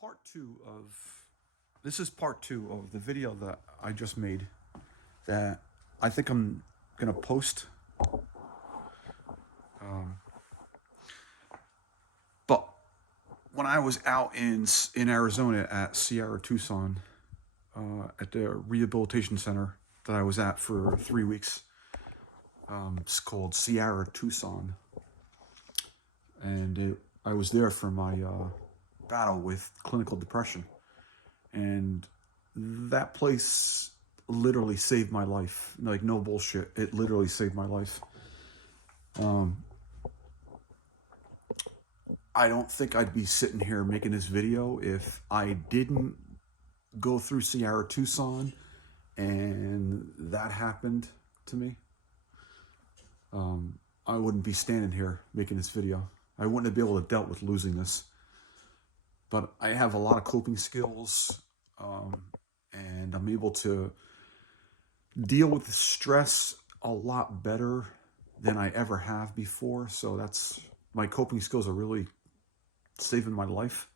part two of this is part two of the video that I just made that I think I'm gonna post. But when I was out in Arizona at Sierra Tucson, at the rehabilitation center that I was at for 3 weeks, it's called Sierra Tucson, and I was there for my battle with clinical depression, and that place literally saved my life. Like, no bullshit, it literally saved my life. I don't think I'd be sitting here making this video if I didn't go through Sierra Tucson and that happened to me. I wouldn't be standing here making this video. I wouldn't have been able to deal with losing this. But I have a lot of coping skills, and I'm able to deal with the stress a lot better than I ever have before. So my coping skills are really saving my life,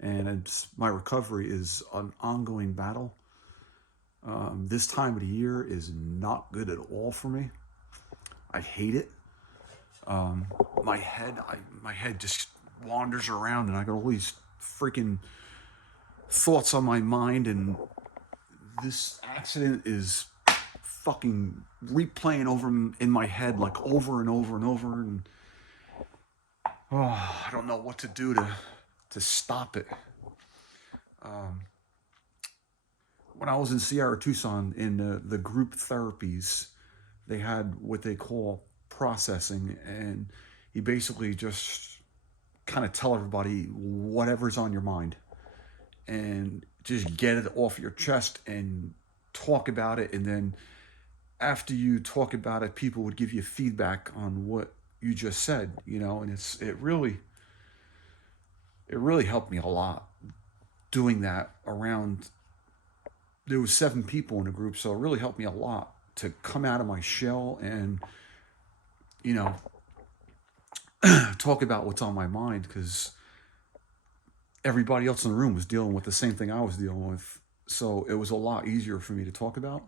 and my recovery is an ongoing battle. This time of the year is not good at all for me. I hate it. My head just wanders around, and I got all these freaking thoughts on my mind, and this accident is fucking replaying over in my head, like, over and over and over, and I don't know what to do to stop it. When I was in Sierra Tucson in the group therapies, they had what they call processing, and you basically just kind of tell everybody whatever's on your mind and just get it off your chest and talk about it. And then after you talk about it, people would give you feedback on what you just said, and it really helped me a lot doing that around. There was 7 people in the group, so it really helped me a lot to come out of my shell and talk about what's on my mind, because everybody else in the room was dealing with the same thing I was dealing with. So it was a lot easier for me to talk about.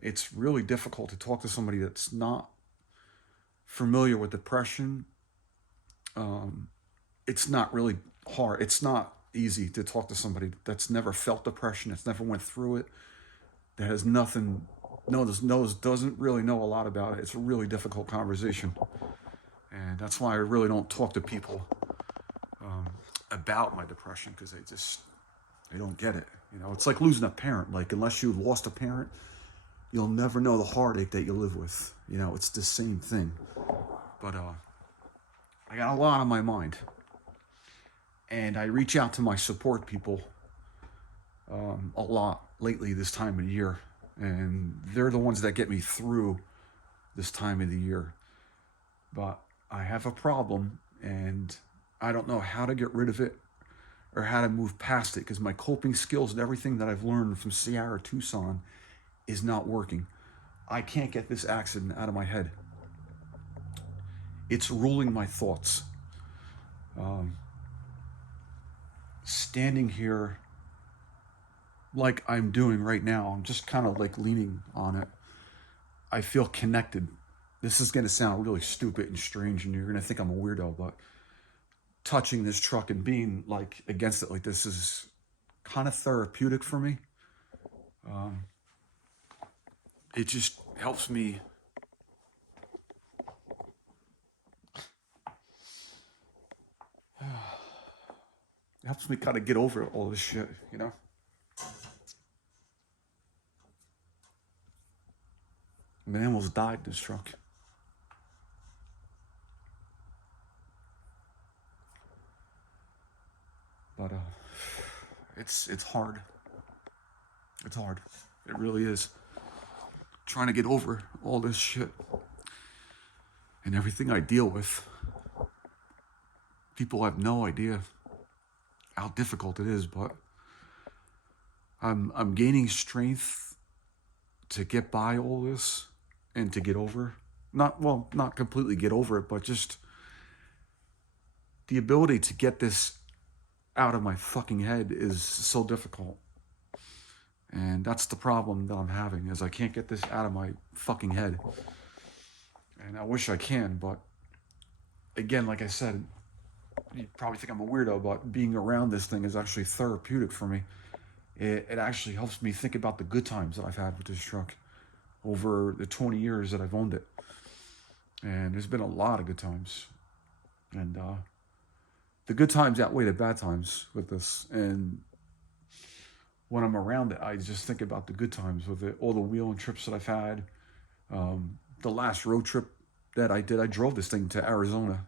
It's really difficult to talk to somebody that's not familiar with depression. It's not really hard. It's not easy to talk to somebody that's never felt depression, that's never went through it, that has nothing, doesn't really know a lot about it. It's a really difficult conversation. And that's why I really don't talk to people about my depression, because they don't get it. It's like losing a parent. Like, unless you lost a parent, you'll never know the heartache that you live with. It's the same thing. But I got a lot on my mind, and I reach out to my support people a lot lately this time of the year, and they're the ones that get me through this time of the year. But I have a problem, and I don't know how to get rid of it or how to move past it, because my coping skills and everything that I've learned from Sierra Tucson is not working. I can't get this accident out of my head. It's ruling my thoughts. Standing here like I'm doing right now, I'm just kind of like leaning on it. I feel connected. This is going to sound really stupid and strange, and you're going to think I'm a weirdo, but touching this truck and being like against it like this is kind of therapeutic for me. It just helps me kind of get over all this shit, Man almost died in this truck. But it's hard. It's hard. It really is. Trying to get over all this shit and everything I deal with. People have no idea how difficult it is, but I'm gaining strength to get by all this and to get over. Not completely get over it, but just the ability to get this out of my fucking head is so difficult. And that's the problem that I'm having, is I can't get this out of my fucking head. And I wish I can, but again, like I said, you probably think I'm a weirdo, but being around this thing is actually therapeutic for me. It actually helps me think about the good times that I've had with this truck over the 20 years that I've owned it. And there's been a lot of good times. And the good times outweigh the bad times with this. And when I'm around it, I just think about the good times with it. All the wheeling trips that I've had. The last road trip that I did, I drove this thing to Arizona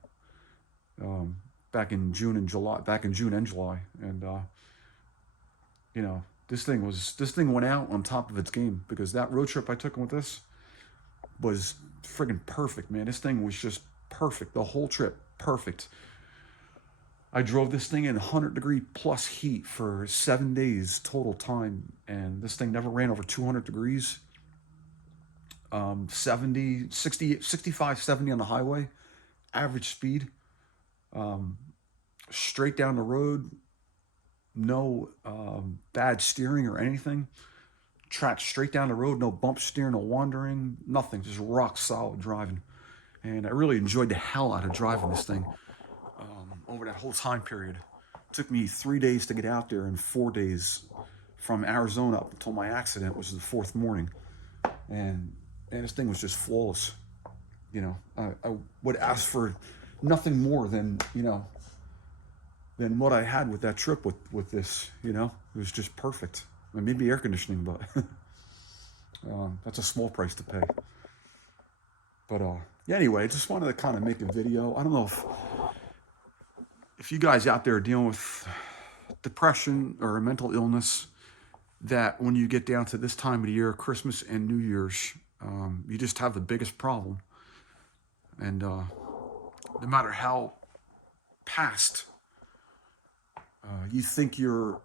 back in June and July. And you know, this thing went out on top of its game, because that road trip I took with this was friggin' perfect, man. This thing was just perfect. The whole trip, perfect. I drove this thing in 100-degree plus heat for 7 days total time, and this thing never ran over 200 degrees. 70, 60, 65, 70 on the highway, average speed, straight down the road, no bad steering or anything. Tracked straight down the road, no bump steering, no wandering, nothing, just rock solid driving. And I really enjoyed the hell out of driving this thing over that whole time period. It took me 3 days to get out there, and 4 days from Arizona up until my accident, which was the fourth morning. And this thing was just flawless. You know, I would ask for nothing more than, you know, than what I had with that trip with this, you know. It was just perfect. I mean, maybe air conditioning, but that's a small price to pay. But yeah, anyway, I just wanted to kind of make a video. I don't know if you guys out there are dealing with depression or a mental illness, that when you get down to this time of the year, Christmas and New Year's, you just have the biggest problem. And no matter how past you think you're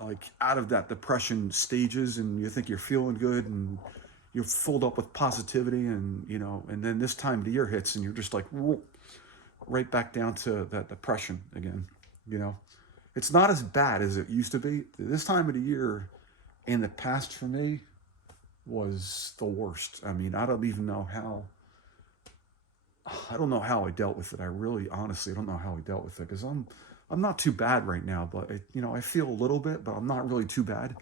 like out of that depression stages, and you think you're feeling good and you're filled up with positivity, and you know, and then this time of the year hits and you're just like, whoa, right back down to that depression again. You know, it's not as bad as it used to be. This time of the year in the past for me was the worst. I mean, I don't know how I dealt with it. I really, honestly, don't know how I dealt with it, because I'm not too bad right now, but you know, I feel a little bit, but I'm not really too bad.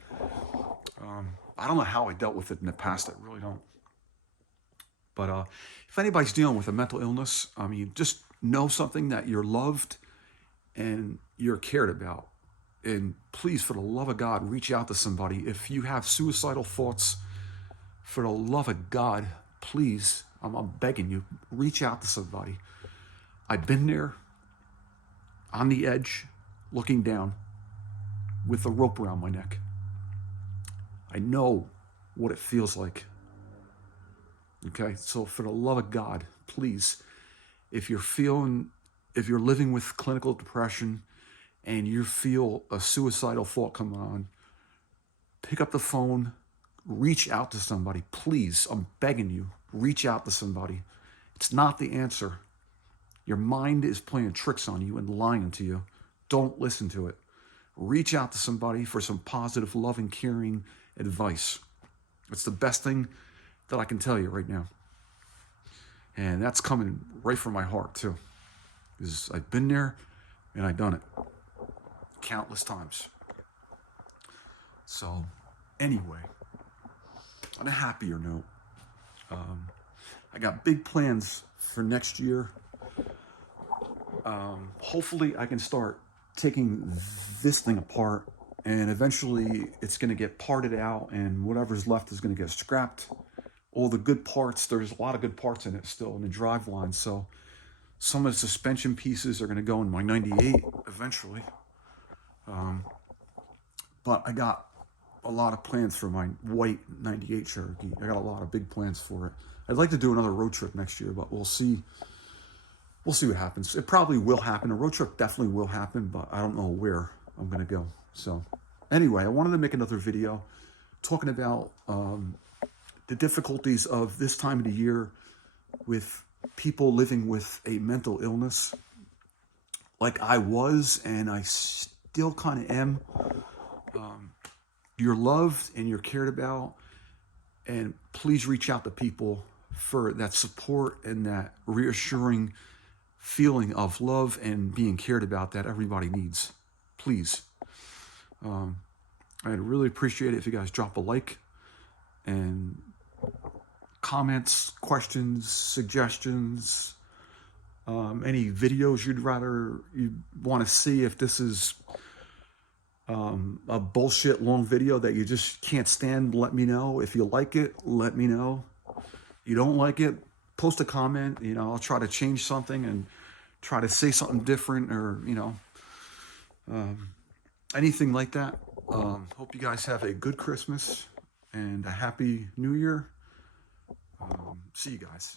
I don't know how I dealt with it in the past. I really don't. But if anybody's dealing with a mental illness, I mean, just know something, that you're loved and you're cared about. And please, for the love of God, reach out to somebody. If you have suicidal thoughts, for the love of God, please, I'm begging you, reach out to somebody. I've been there, on the edge, looking down, with a rope around my neck. I know what it feels like. Okay, so for the love of God, please, if you're living with clinical depression and you feel a suicidal thought coming on, pick up the phone, reach out to somebody. Please, I'm begging you, reach out to somebody. It's not the answer. Your mind is playing tricks on you and lying to you. Don't listen to it. Reach out to somebody for some positive, loving, caring advice. It's the best thing that I can tell you right now. And that's coming right from my heart too. Because I've been there and I've done it countless times. So anyway, on a happier note, I got big plans for next year. Hopefully I can start taking this thing apart, and eventually it's going to get parted out, and whatever's left is going to get scrapped. All the good parts, there's a lot of good parts in it still in the drive line, so some of the suspension pieces are going to go in my 98 eventually. But I got a lot of plans for my white 98 Cherokee. I got a lot of big plans for it. I'd like to do another road trip next year, but we'll see. We'll see what happens. It probably will happen. A road trip definitely will happen, but I don't know where I'm going to go. So anyway, I wanted to make another video talking about the difficulties of this time of the year with people living with a mental illness, like I was, and I still kind of am. You're loved and you're cared about, and please reach out to people for that support and that reassuring feeling of love and being cared about that everybody needs. Please. I'd really appreciate it if you guys drop a like and comments, questions, suggestions, any videos you want to see. If this is a bullshit long video that you just can't stand, let me know. If you like it, let me know. You don't like it, post a comment. You know, I'll try to change something and try to say something different, or anything like that. Hope you guys have a good Christmas and a happy New Year. See you guys.